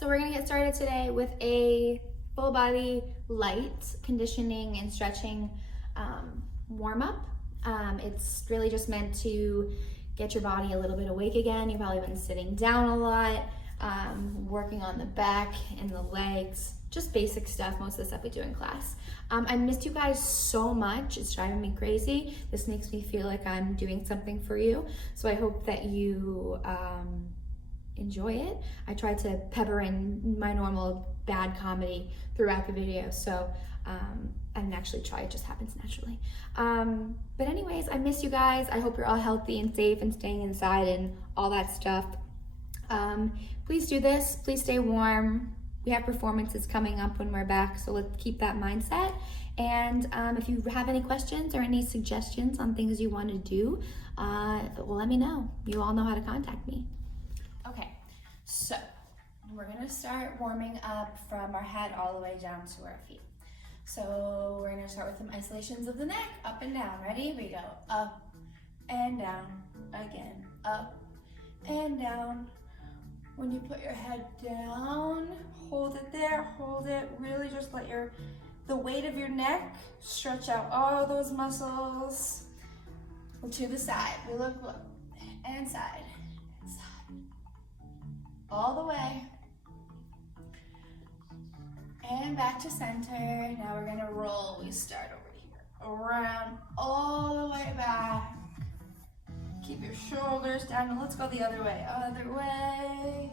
So we're gonna get started today with a full body light conditioning and stretching warm up. It's really just meant to get your body a little bit awake again. You've probably been sitting down a lot, working on the back and the legs, just basic stuff, most of the stuff we do in class. I missed you guys so much. It's driving me crazy. This makes me feel like I'm doing something for you. So I hope that you enjoy it. I try to pepper in my normal bad comedy throughout the video. So I didn't actually try, it just happens naturally. But anyways, I miss you guys. I hope you're all healthy and safe and staying inside and all that stuff. Please do this, please stay warm. We have performances coming up when we're back, so let's keep that mindset. And if you have any questions or any suggestions on things you want to do, well, let me know. You all know how to contact me. Okay, so we're gonna start warming up from our head all the way down to our feet. So we're gonna start with some isolations of the neck, up and down. Ready? We go up and down, again, up and down. When you put your head down, hold it there, hold it. Really just let the weight of your neck stretch out all those muscles. To the side, we look, and side, and side. All the way. And back to center. Now we're gonna roll. We start over here, around, all the way back. Keep your shoulders down, and let's go the other way. Other way.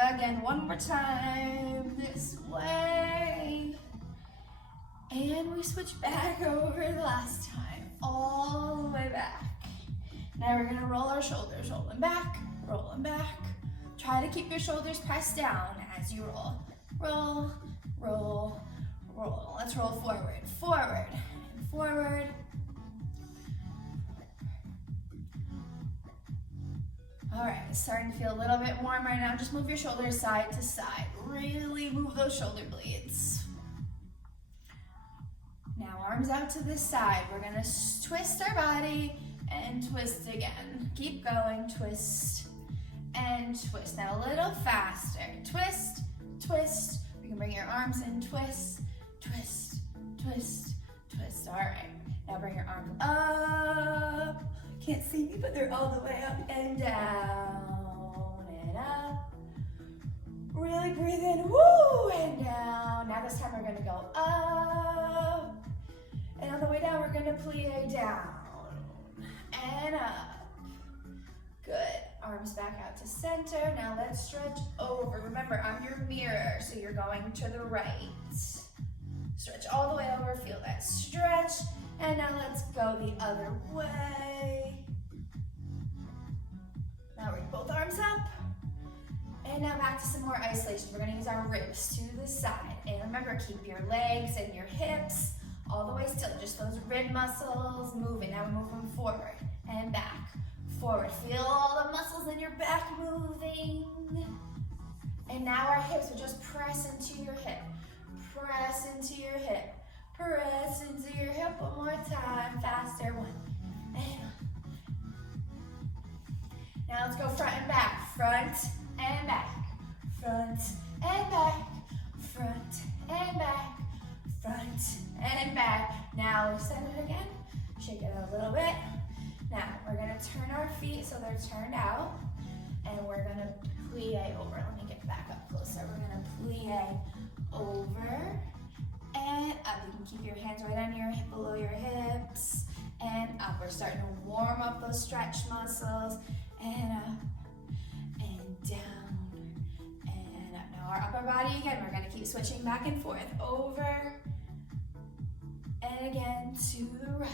Again, one more time, this way. And we switch back over the last time, all the way back. Now we're gonna roll our shoulders, roll them back, roll them back. Try to keep your shoulders pressed down as you roll. Roll, roll, roll. Let's roll forward, forward, and forward. All right, it's starting to feel a little bit warm right now. Just move your shoulders side to side. Really move those shoulder blades. Now arms out to the side. We're gonna twist our body and twist again. Keep going, twist and twist. Now a little faster. Twist, twist. You can bring your arms in, twist, twist, twist, twist. All right, now bring your arms up. Can't see me, but they're all the way up and down and up. Really breathe in, woo, and down. Now this time we're gonna go up. And on the way down, we're gonna plie down and up. Good, arms back out to center. Now let's stretch over. Remember, I'm your mirror, so you're going to the right. Stretch all the way over, feel that stretch. And now let's go the other way. Now bring both arms up. And now back to some more isolation. We're gonna use our ribs to the side. And remember, keep your legs and your hips all the way still. Just those rib muscles moving. Now we move them forward and back. Forward. Feel all the muscles in your back moving. And now our hips will just press into your hip. Press into your hip. Press into your hip one more time, faster, one, and one. Now let's go front and back, front and back, front and back, front and back, front and back. Now we set it again, shake it out a little bit. Now we're gonna turn our feet so they're turned out, and we're gonna plie over. Let me get back up closer. We're gonna plie over. And up. You can keep your hands right on your below your hips. And up. We're starting to warm up those stretch muscles. And up. And down. And up. Now our upper body again. We're gonna keep switching back and forth. Over. And again to the right.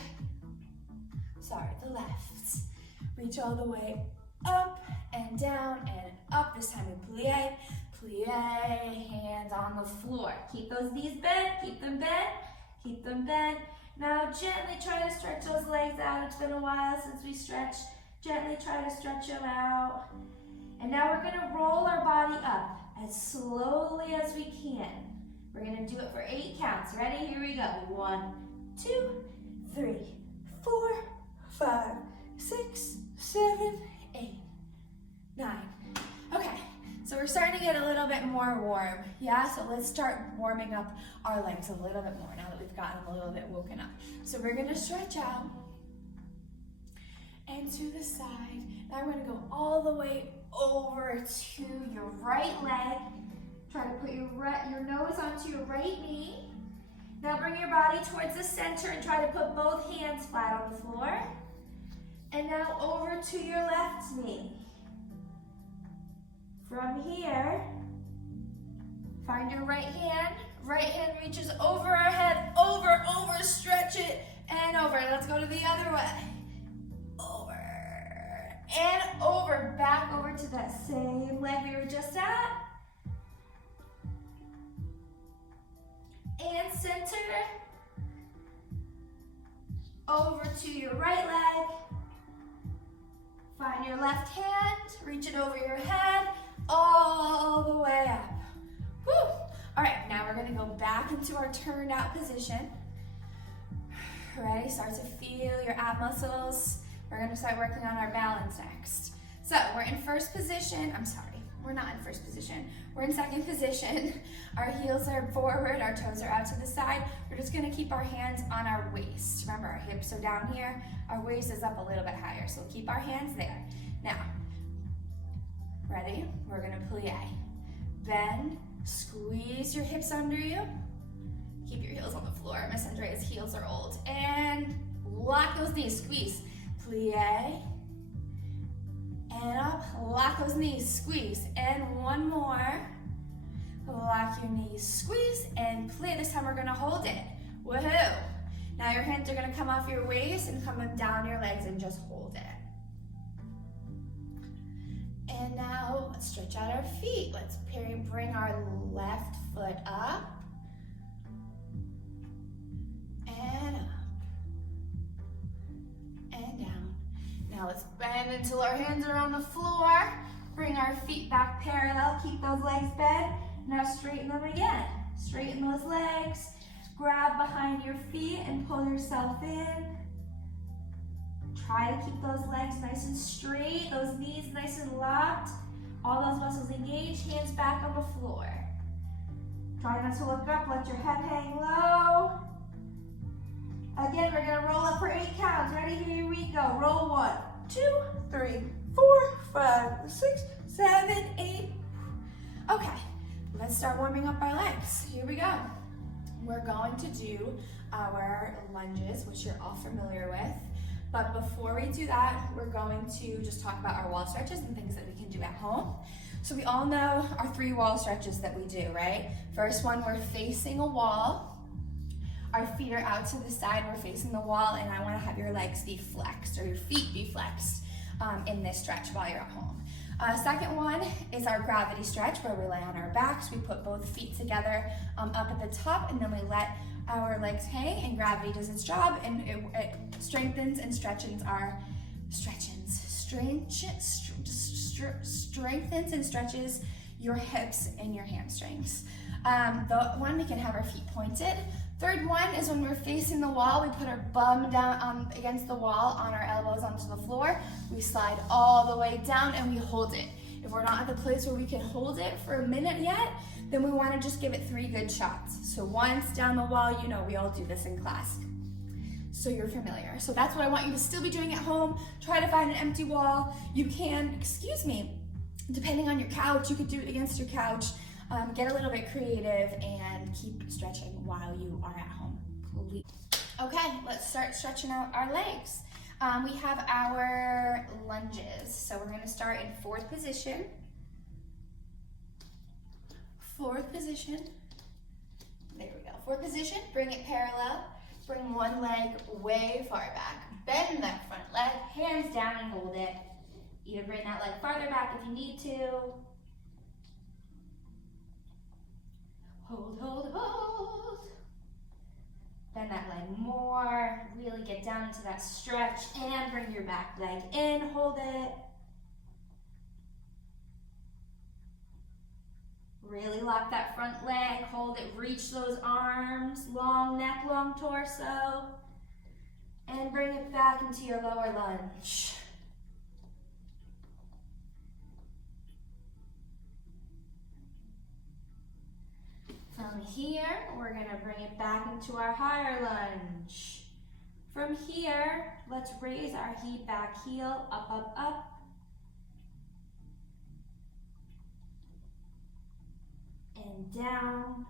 Sorry, the left. Reach all the way up and down and up. This time we plie. Plie, hands on the floor. Keep those knees bent, keep them bent, keep them bent. Now gently try to stretch those legs out. It's been a while since we stretched. Gently try to stretch them out. And now we're gonna roll our body up as slowly as we can. We're gonna do it for 8 counts. Ready? Here we go. 1, 2, 3, 4, 5, 6, 7, 8, 9. Okay, we're starting to get a little bit more warm, yeah? So let's start warming up our legs a little bit more now that we've gotten a little bit woken up. So we're gonna stretch out and to the side. Now we're gonna go all the way over to your right leg. Try to put your nose onto your right knee. Now bring your body towards the center and try to put both hands flat on the floor. And now over to your left knee. From here, find your right hand. Right hand reaches over our head, over, stretch it, and over. Let's go to the other way. Over, and over, back over to that same leg we were just at. And center. Over to your right leg. Find your left hand, reach it over your head, all the way up. Woo. All right, now we're gonna go back into our turned out position. Ready? Start to feel your ab muscles. We're gonna start working on our balance next. So we're in first position. I'm sorry, we're not in first position. We're in second position. Our heels are forward, our toes are out to the side. We're just gonna keep our hands on our waist. Remember, our hips are down here. Our waist is up a little bit higher, so keep our hands there. Now, ready? We're gonna plie. Bend, squeeze your hips under you. Keep your heels on the floor. Miss Andrea's heels are old. And lock those knees, squeeze. Plie, and up, lock those knees, squeeze. And one more. Lock your knees, squeeze, and plie. This time we're gonna hold it. Woohoo! Now your hands are gonna come off your waist and come down your legs and just hold it. And now let's stretch out our feet. Let's bring our left foot up. And up. And down. Now let's bend until our hands are on the floor. Bring our feet back parallel. Keep those legs bent. Now straighten them again. Straighten those legs. Grab behind your feet and pull yourself in. Try to keep those legs nice and straight, those knees nice and locked. All those muscles engaged, hands back on the floor. Try not to look up, let your head hang low. Again, we're gonna roll up for 8 counts. Ready? Here we go. Roll 1, 2, 3, 4, 5, 6, 7, 8. Okay. Let's start warming up our legs. Here we go. We're going to do our lunges, which you're all familiar with. But before we do that, we're going to just talk about our wall stretches and things that we can do at home. So we all know our 3 wall stretches that we do, right? First one, we're facing a wall. Our feet are out to the side, we're facing the wall, and I wanna have your legs be flexed, or your feet be flexed in this stretch while you're at home. Second one is our gravity stretch, where we lay on our backs. We put both feet together up at the top, and then we let our legs hang, and gravity does its job, and it strengthens and strengthens and stretches your hips and your hamstrings. The one, we can have our feet pointed. Third one is when we're facing the wall, we put our bum down against the wall on our elbows onto the floor. We slide all the way down and we hold it. If we're not at the place where we can hold it for a minute yet, then we want to just give it 3 good shots. So once down the wall, you know we all do this in class, so you're familiar. So that's what I want you to still be doing at home. Try to find an empty wall. You can, depending on your couch, you could do it against your couch. Get a little bit creative and keep stretching while you are at home, please. Okay, let's start stretching out our legs. We have our lunges. So we're gonna start in 4th position. 4th position. There we go. 4th position, bring it parallel. Bring one leg way far back. Bend that front leg, hands down and hold it. Either bring that leg farther back if you need to. Hold, hold, hold. Bend that leg more. Really get down into that stretch and bring your back leg in. Hold it. Really lock that front leg. Hold it. Reach those arms. Long neck, long torso. And bring it back into your lower lunge. From here, we're gonna bring it back into our higher lunge. From here, let's raise our back heel, up, up, up. And down.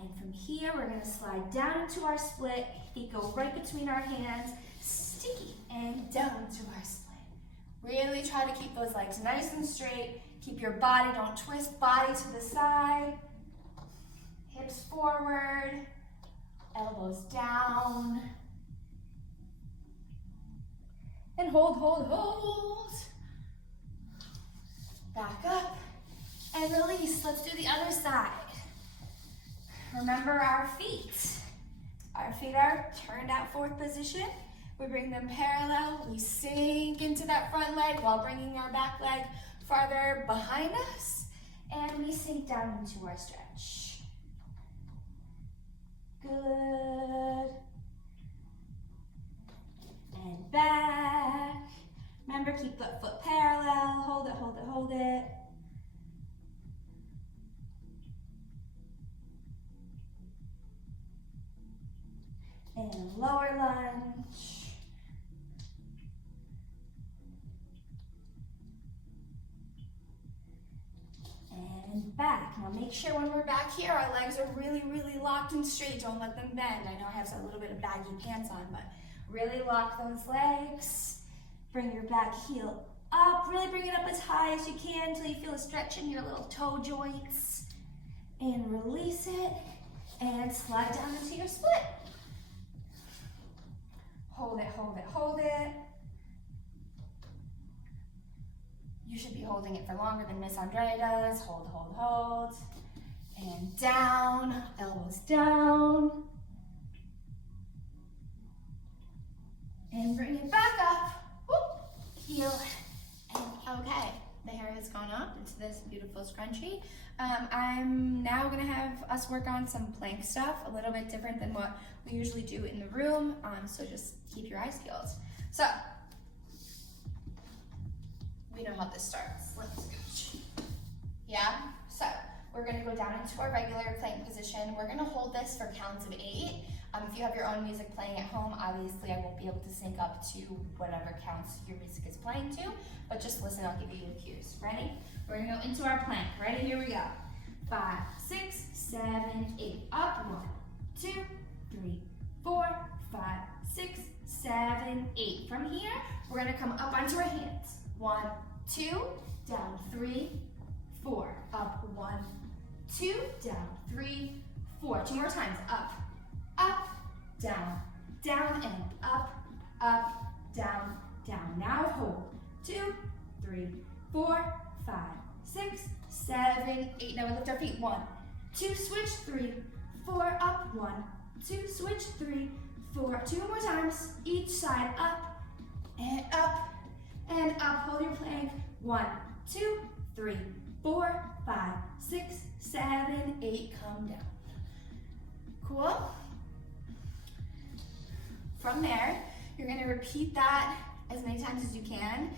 And from here, we're gonna slide down into our split. Feet go right between our hands, sticky, and down to our split. Really try to keep those legs nice and straight. Keep your body, don't twist body to the side. Hips forward, elbows down. And hold, hold, hold. Back up and release. Let's do the other side. Remember our feet. Our feet are turned out forward position. We bring them parallel. We sink into that front leg while bringing our back leg farther behind us. And we sink down into our stretch. Good. And back. Remember, keep the foot parallel. Hold it, hold it, hold it. And lower lunge. And back. Now make sure when we're back here, our legs are really, really locked and straight. Don't let them bend. I know I have a little bit of baggy pants on, but really lock those legs. Bring your back heel up. Really bring it up as high as you can until you feel a stretch in your little toe joints. And release it. And slide down into your split. Hold it, hold it, hold it. You should be holding it for longer than Miss Andrea does. Hold, hold, hold. And down, elbows down. And bring it back up. Whoop. Heel. And okay, the hair has gone up into this beautiful scrunchie. I'm now gonna have us work on some plank stuff, a little bit different than what we usually do in the room. So just keep your eyes peeled. So, we know how this starts. Let's go. Yeah? So, we're gonna go down into our regular plank position. We're gonna hold this for counts of 8. If you have your own music playing at home, obviously I won't be able to sync up to whatever counts your music is playing to, but just listen, I'll give you the cues. Ready? We're gonna go into our plank. Ready? Here we go. 5, 6, 7, 8. Up, 1, 2, 3, 4, 5, 6, 7, 8. From here, we're gonna come up onto our hands. 1, 2, down 3, 4. Up, 1, 2, down 3, 4. 2 more times. Up, up, down, down, and up, down, down. Now hold. 2, 3, 4, 5, 6, 7, 8. Now we lift our feet. 1, 2, switch, 3, 4, up, 1, 2, switch, 3, 4. 2 more times. Each side. Up, and up, and up. Hold your plank. 1, 2, 3, 4, 5, 6, 7, 8. Come down. Cool? From there, you're gonna repeat that as many times as you can.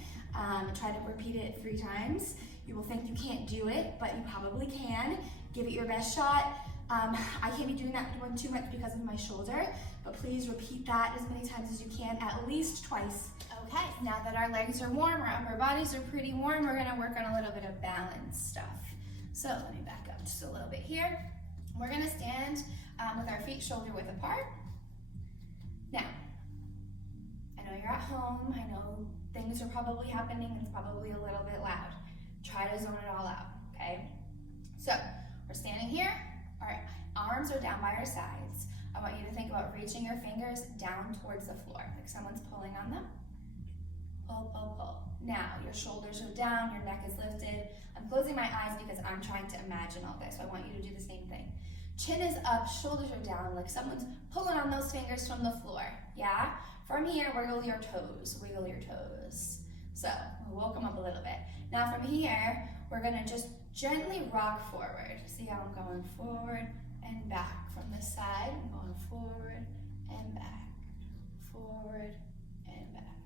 Try to repeat it 3 times. You will think you can't do it, but you probably can. Give it your best shot. I can't be doing that one too much because of my shoulder, but please repeat that as many times as you can, at least twice. Okay, now that our legs are warm, our upper bodies are pretty warm, we're gonna work on a little bit of balance stuff. So let me back up just a little bit here. We're gonna stand with our feet shoulder width apart. Now, I know you're at home, I know things are probably happening, it's probably a little bit loud. Try to zone it all out, okay? So, we're standing here, our arms are down by our sides. I want you to think about reaching your fingers down towards the floor, like someone's pulling on them. Pull, pull, pull. Now, your shoulders are down, your neck is lifted. I'm closing my eyes because I'm trying to imagine all this, so I want you to do the same thing. Chin is up, shoulders are down, like someone's pulling on those fingers from the floor, yeah? From here, wiggle your toes, wiggle your toes. So, we'll woke them up a little bit. Now from here, we're gonna just gently rock forward. See how I'm going forward and back from this side. I'm going forward and back, forward and back,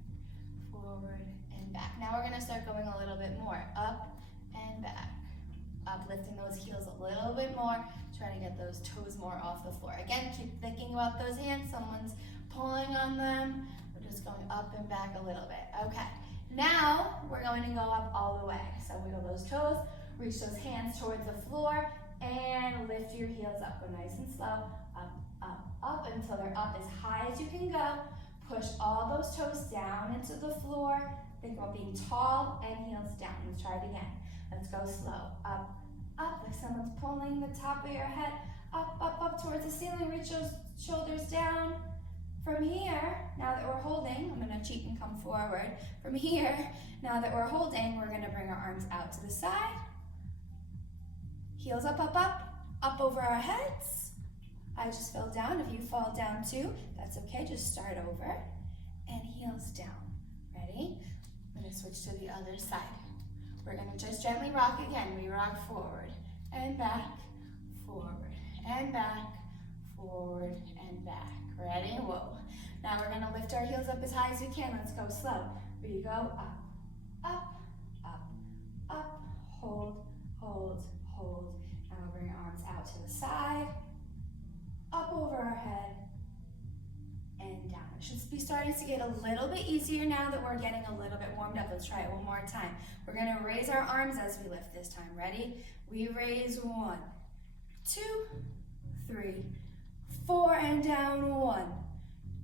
forward and back. Now we're gonna start going a little bit more, up and back. Uplifting those heels a little bit more. Try to get those toes more off the floor. Again, keep thinking about those hands. Someone's pulling on them. We're just going up and back a little bit. Okay, now we're going to go up all the way. So wiggle those toes, reach those hands towards the floor, and lift your heels up. Go nice and slow, up, up, up until they're up as high as you can go. Push all those toes down into the floor. Think about being tall and heels down. Let's try it again. Let's go slow, up, up, like someone's pulling the top of your head, up, up, up towards the ceiling. Reach those shoulders down. From here, now that we're holding, I'm gonna cheat and come forward. From here, now that we're holding, we're gonna bring our arms out to the side. Heels up, up, up, up over our heads. I just fell down. If you fall down too, that's okay. Just start over. And heels down. Ready? I'm gonna switch to the other side. We're gonna just gently rock again. We rock forward and back, forward and back, forward and back. Ready? Whoa. Now we're gonna lift our heels up as high as we can. Let's go slow. We go up, up, up, up, hold, hold, hold. Now we'll bring our arms out to the side, up over our head, and down. It should be starting to get a little bit easier now that we're getting a little bit warmed up. Let's try it one more time. We're gonna raise our arms as we lift this time. Ready? We raise 1, 2, 3, 4, and down 1,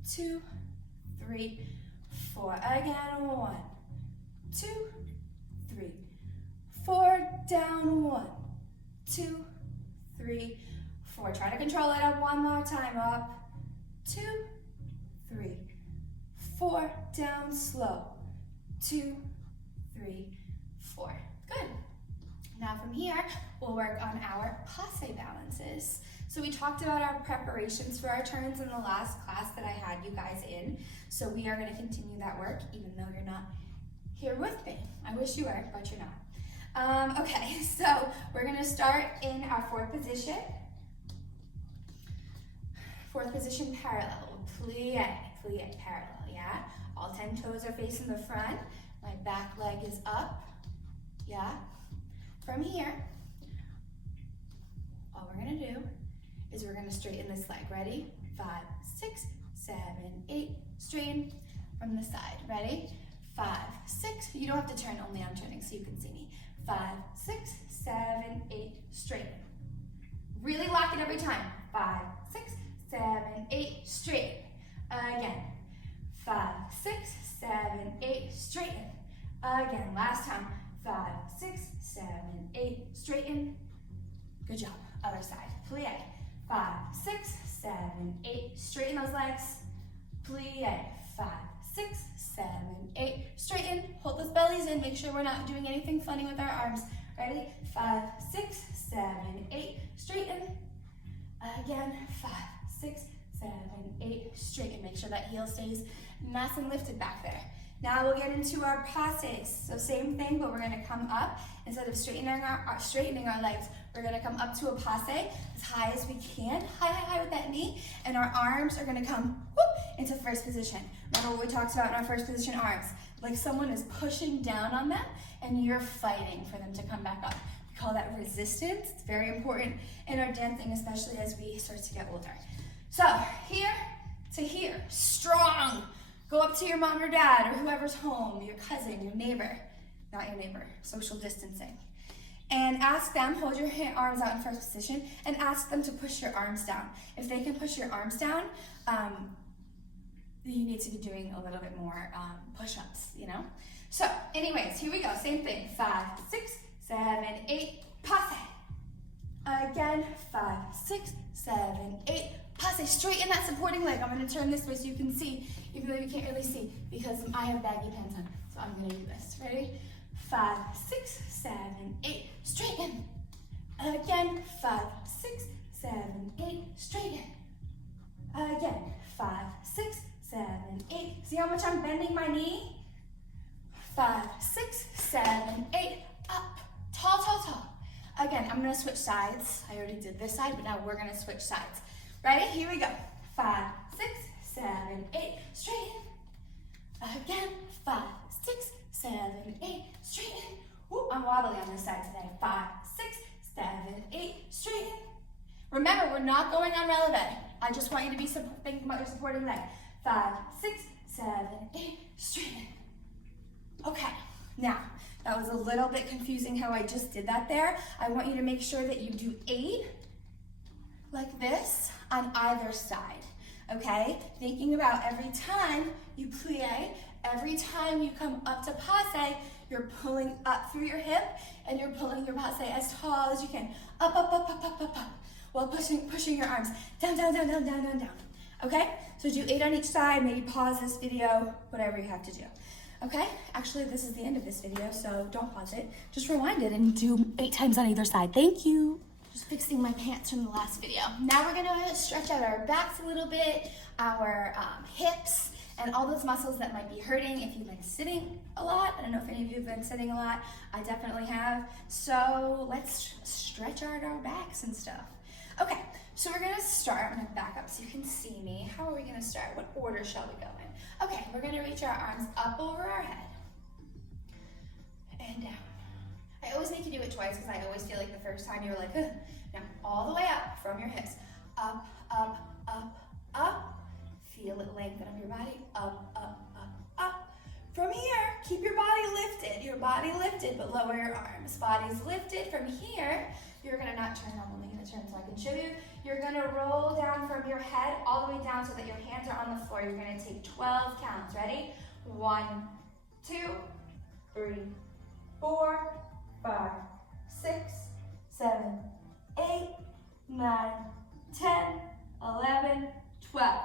2, 3, 4. Again, 1, 2, 3, 4. Down 1, 2, 3, 4. Try to control it up one more time. Up, 2, 3, 4. Down slow, 2, 3, 4. Good. Now from here, we'll work on our passe balances. So we talked about our preparations for our turns in the last class that I had you guys in. So we are gonna continue that work even though you're not here with me. I wish you were, but you're not. Okay, so we're gonna start in our fourth position. Fourth position parallel, plie, plie, parallel, yeah? All 10 toes are facing the front. My back leg is up, yeah? From here, all we're gonna do is we're gonna straighten this leg. Ready? 5, 6, 7, 8, straighten from the side. Ready? 5, 6, you don't have to turn, only I'm turning so you can see me. 5, 6, 7, 8, straighten. Really lock it every time. 5, 6, 7, 8, straighten. Again. 5, 6, 7, 8, straighten. Again, last time. 5, 6, 7, 8, straighten. Good job. Other side. Plie. 5, 6, 7, 8, straighten those legs. Plie. 5, 6, 7, 8, straighten. Hold those bellies in. Make sure we're not doing anything funny with our arms. Ready? 5, 6, 7, 8, straighten. Again. 5, 6, 7, 8, straighten. Make sure that heel stays nice and lifted back there. Now we'll get into our passes. So same thing, but we're gonna come up. Instead of straightening our legs, we're gonna come up to a passe as high as we can, high with that knee, and our arms are gonna come whoop, into first position. Remember what we talked about in our first position arms? Like someone is pushing down on them and you're fighting for them to come back up. We call that resistance. It's very important in our dancing, especially as we start to get older. So here to here, strong. Go up to your mom or dad or whoever's home, your cousin, your neighbor, not your neighbor, social distancing. And ask them, hold your arms out in first position, and ask them to push your arms down. If they can push your arms down, you need to be doing a little bit more push-ups, you know? So anyways, here we go, same thing. 5, 6, 7, 8, passe. Again, 5, 6, 7, 8, passe. Straighten that supporting leg. I'm gonna turn this way so you can see, even though you can't really see because I have baggy pants on. So I'm gonna do this. Ready? 5, 6, 7, 8, straighten. Again, 5, 6, 7, 8, straighten. Again, 5, 6, 7, 8. See how much I'm bending my knee? 5, 6, 7, 8, up. Tall, tall, tall. Again, I'm gonna switch sides. I already did this side, but now we're gonna switch sides. Ready? Here we go. 5, 6, 7, 8, straighten. Again, 5, 6, 7, 8, straighten. Woo, I'm wobbly on this side today. 5, 6, 7, 8, straighten. Remember, we're not going on releve. I just want you to be thinking about your supporting leg. 5, 6, 7, 8, straighten. Okay, now, that was a little bit confusing how I just did that there. I want you to make sure that you do 8 like this on either side, okay? Thinking about every time you plie, every time you come up to passe, you're pulling up through your hip and you're pulling your passe as tall as you can. Up, up, up, up, up, up, up, while pushing your arms down, down, down, down, down, down, down. Okay? So do 8 on each side, maybe pause this video, whatever you have to do. Okay? Actually, this is the end of this video, so don't pause it. Just rewind it and do 8 times on either side. Thank you. Just fixing my pants from the last video. Now we're gonna stretch out our backs a little bit, our hips, and all those muscles that might be hurting if you've been sitting a lot. I don't know if any of you have been sitting a lot. I definitely have. So let's stretch out our backs and stuff. Okay, so we're gonna start. I'm gonna back up so you can see me. How are we gonna start? What order shall we go in? Okay, we're gonna reach our arms up over our head and down. I always make you do it twice because I always feel like the first time you're like, ugh. Now all the way up from your hips. Up, up, up, up. Feel it lengthen up your body. Up, up, up, up. From here, keep your body lifted, but lower your arms. Body's lifted. From here, you're gonna not turn, I'm only gonna turn so I can show you. You're gonna roll down from your head all the way down so that your hands are on the floor. You're gonna take 12 counts. Ready? 1, 2, 3, 4, 5, 6, 7, 8, 9, 10, 11, 12.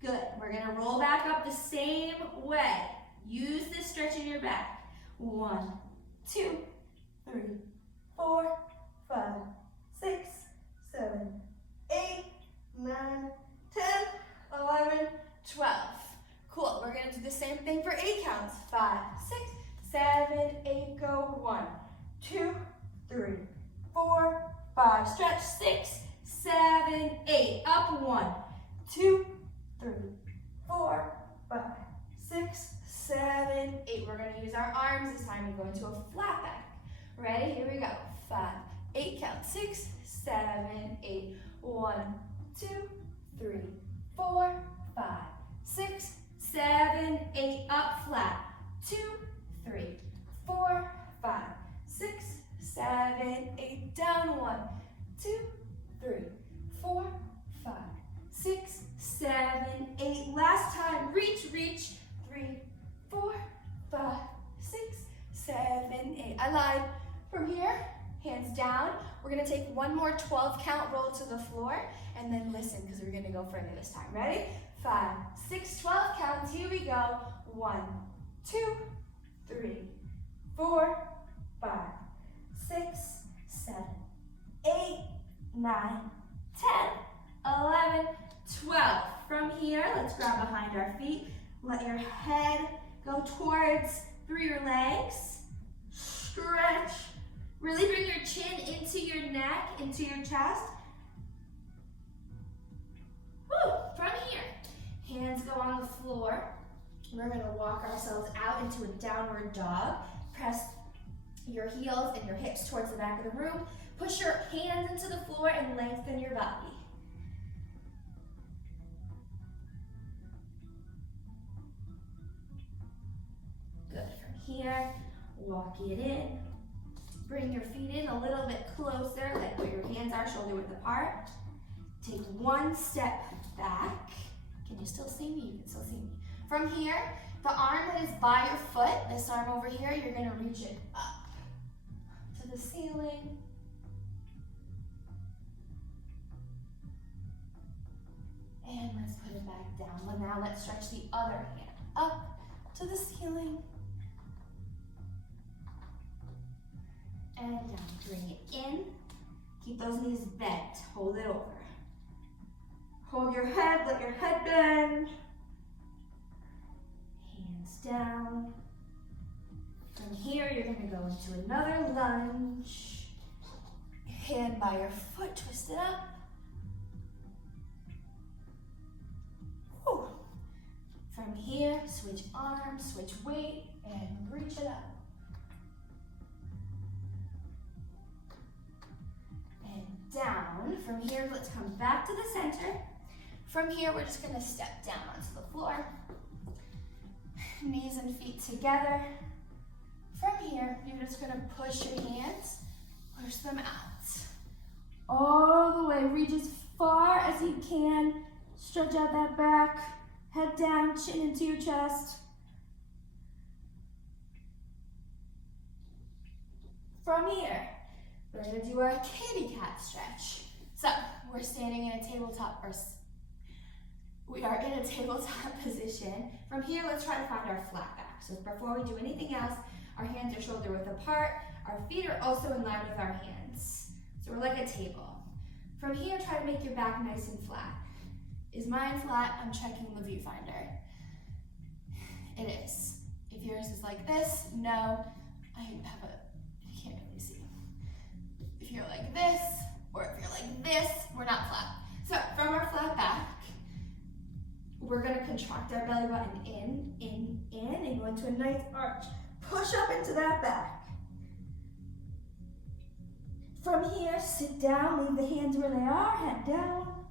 Good. We're gonna roll back up the same way. Use this stretch in your back. 1, 2, 3, 4, 5, 6, 7, 8, 9, 10, 11, 12. Cool. We're gonna do the same thing for 8 counts. 5, 6, 7, 8, go. 1, 2, 3, 4, 5. Stretch. 6, 7, 8. Up. 1, 2, 3, 4, 5, 6, 7, 8. We're going to use our arms this time and go into a flat back. Ready? Here we go. 5, 8 count. 6, 7, 8. 1, 2, 3, 4, 5, 6, 7, 8. Up flat. 2, 3, 4, 5, 6, 7, 8. Down. 1, 2, 3, 4, 5, 6, 7, 8. Last time. Reach, reach. 3, 4, 5, 6, 7, 8. I lied. From here, hands down. We're gonna take one more 12 count roll to the floor and then listen because we're gonna go further this time. Ready? 5, 6, 12 counts. Here we go. 1, 2, 3, 4, 5, 6, 7, 8, 9, 10, 11, 12. From here, let's grab behind our feet. Let your head go towards through your legs. Stretch. Really bring your chin into your neck, into your chest. Woo. From here, hands go on the floor. We're gonna walk ourselves out into a downward dog. Press your heels and your hips towards the back of the room. Push your hands into the floor and lengthen your body. Good. From here, walk it in. Bring your feet in a little bit closer, like where your hands are, shoulder width apart. Take one step back. Can you still see me? You can still see me. From here, the arm that is by your foot, this arm over here, you're gonna reach it up to the ceiling. And let's put it back down. Well, now let's stretch the other hand up to the ceiling. And down, bring it in. Keep those knees bent, hold it over. Hold your head, let your head bend. Hands down. From here, you're gonna go into another lunge. Hand by your foot, twist it up. Whew. From here, switch arms, switch weight, and reach it up. And down. From here, let's come back to the center. From here, we're just gonna step down onto the floor. Knees and feet together. From here, you're just gonna push your hands, push them out. All the way, reach as far as you can. Stretch out that back, head down, chin into your chest. From here, we're gonna do our kitty cat stretch. So, we're standing in a tabletop, we are in a tabletop position. From here, let's try to find our flat back. So before we do anything else, our hands are shoulder width apart. Our feet are also in line with our hands. So we're like a table. From here, try to make your back nice and flat. Is mine flat? I'm checking the viewfinder. It is. If yours is like this, no. I can't really see. If you're like this, or if you're like this, we're not flat. So from our flat back, we're gonna contract our belly button in, and go into a nice arch. Push up into that back. From here, sit down, leave the hands where they are, head down.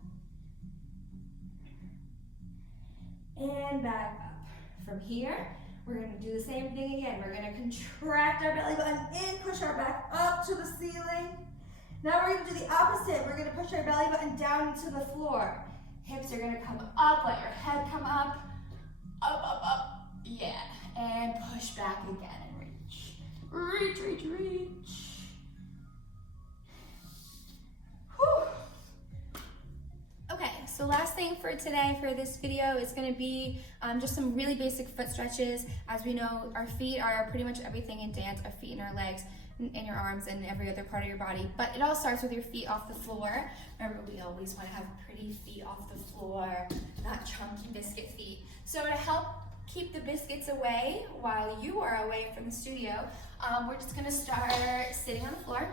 And back up. From here, we're gonna do the same thing again. We're gonna contract our belly button in, push our back up to the ceiling. Now we're gonna do the opposite. We're gonna push our belly button down to the floor. Hips are gonna come up, let your head come up, up, yeah. And push back again and reach. Reach, reach, reach. Whew. Okay, so last thing for today for this video is gonna be just some really basic foot stretches. As we know, our feet are pretty much everything in dance, our feet and our legs, and your arms and every other part of your body, but it all starts with your feet off the floor. Remember, we always want to have pretty feet off the floor, not chunky biscuit feet. So to help keep the biscuits away while you are away from the studio, we're just going to start sitting on the floor.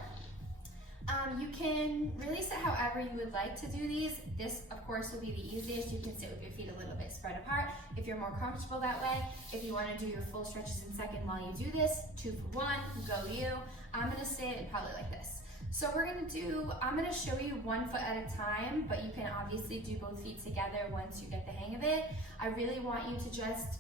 You can really sit however you would like to do these. This, of course, will be the easiest. You can sit with your feet a little bit spread apart if you're more comfortable that way. If you want to do your full stretches in second while you do this, 2 for 1, go you. I'm going to sit probably like this. So I'm going to show you 1 foot at a time, but you can obviously do both feet together once you get the hang of it. I really want you to just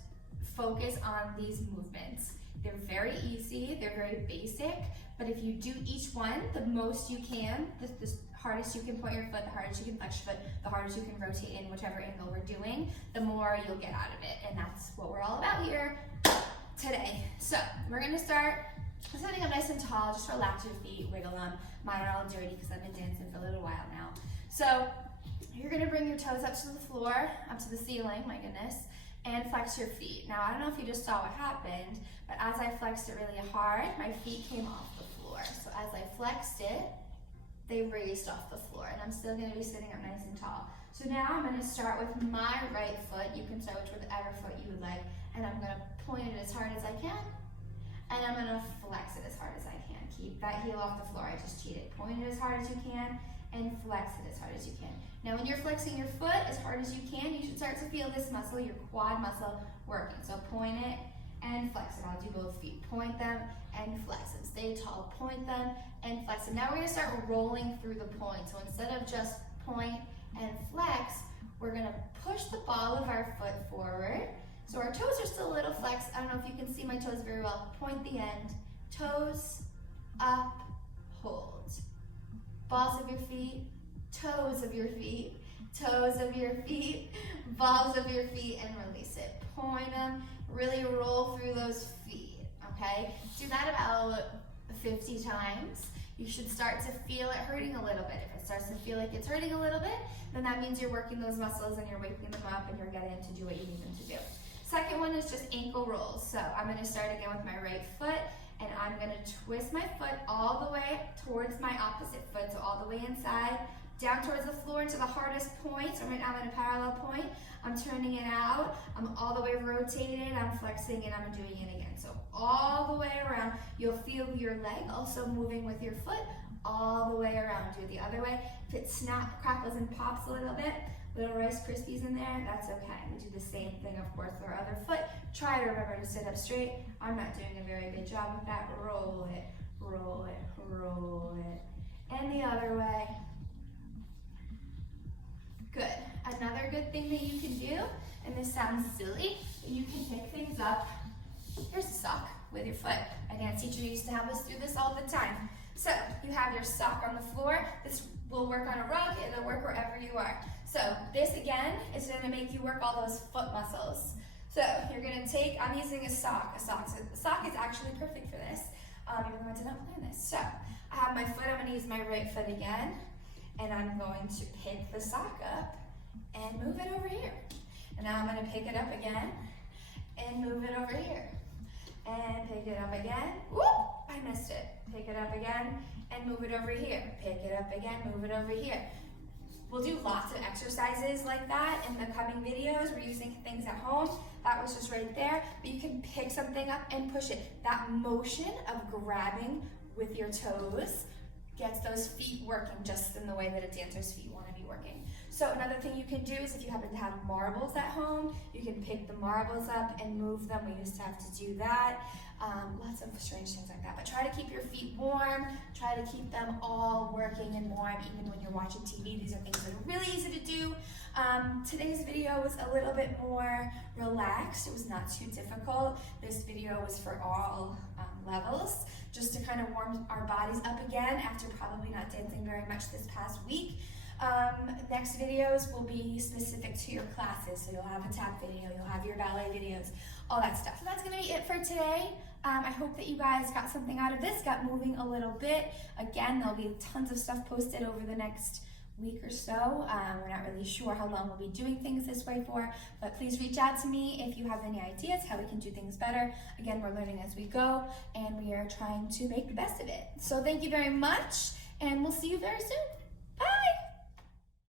focus on these movements. They're very easy, they're very basic, but if you do each one the most you can, the hardest you can point your foot, the hardest you can flex your foot, the hardest you can rotate in whichever angle we're doing, the more you'll get out of it. And that's what we're all about here today. So we're gonna start sitting up nice and tall. Just relax your feet, wiggle them. Mine are all dirty because I've been dancing for a little while now. So you're gonna bring your toes up to the floor, up to the ceiling, my goodness, and flex your feet. Now, I don't know if you just saw what happened, but as I flexed it really hard, my feet came off the floor. So as I flexed it, they raised off the floor, and I'm still gonna be sitting up nice and tall. So now I'm gonna start with my right foot. You can start with whatever foot you would like, and I'm gonna point it as hard as I can, and I'm gonna flex it as hard as I can. Keep that heel off the floor, I just cheated. Point it as hard as you can, and flex it as hard as you can. Now when you're flexing your foot as hard as you can, you should start to feel this muscle, your quad muscle, working. So point it and flex it. I'll do both feet. Point them and flex them. Stay tall, point them and flex them. Now we're gonna start rolling through the point. So instead of just point and flex, we're gonna push the ball of our foot forward. So our toes are still a little flexed. I don't know if you can see my toes very well. Point the end, toes, up, hold. Balls of your feet, toes of your feet, toes of your feet, balls of your feet, and release it. Point them, really roll through those feet, okay? Do that about 50 times. You should start to feel it hurting a little bit. If it starts to feel like it's hurting a little bit, then that means you're working those muscles and you're waking them up and you're getting to do what you need them to do. Second one is just ankle rolls. So I'm gonna start again with my right foot, and I'm gonna twist my foot all the way towards my opposite foot, so all the way inside, down towards the floor into the hardest point. So right now I'm at a parallel point. I'm turning it out. I'm all the way rotated. I'm flexing and I'm doing it again. So all the way around. You'll feel your leg also moving with your foot all the way around. Do it the other way. If it crackles and pops a little bit, little Rice Krispies in there, that's okay. We do the same thing, of course, with our other foot. Try to remember to sit up straight. I'm not doing a very good job with that. Roll it, roll it, roll it. And the other way. thing that you can do, and this sounds silly, but you can pick things up. Here's a sock with your foot. My dance teacher used to have us do this all the time. So you have your sock on the floor. This will work on a rug, it'll work wherever you are. So this again is gonna make you work all those foot muscles. So you're gonna take, I'm using a sock. A sock is actually perfect for this, even though I did not plan this. So I have my foot, I'm gonna use my right foot again, and I'm going to pick the sock up and move it over here. And now I'm gonna pick it up again and move it over here. And pick it up again, whoop, I missed it. Pick it up again and move it over here. Pick it up again, move it over here. We'll do lots of exercises like that in the coming videos. We're using things at home. That was just right there, but you can pick something up and push it. That motion of grabbing with your toes gets those feet working just in the way that a dancer's feet want to be working. So another thing you can do is if you happen to have marbles at home, you can pick the marbles up and move them. We used to have to do that. Lots of strange things like that. But try to keep your feet warm. Try to keep them all working and warm even when you're watching TV. These are things that are really easy to do. Today's video was a little bit more relaxed. It was not too difficult. This video was for all levels, just to kind of warm our bodies up again after probably not dancing very much this past week. Next videos will be specific to your classes. So you'll have a tap video, you'll have your ballet videos, all that stuff. So that's gonna be it for today. I hope that you guys got something out of this, got moving a little bit. Again, there'll be tons of stuff posted over the next week or so. We're not really sure how long we'll be doing things this way for, but please reach out to me if you have any ideas how we can do things better. Again, we're learning as we go, and we are trying to make the best of it. So thank you very much, and we'll see you very soon.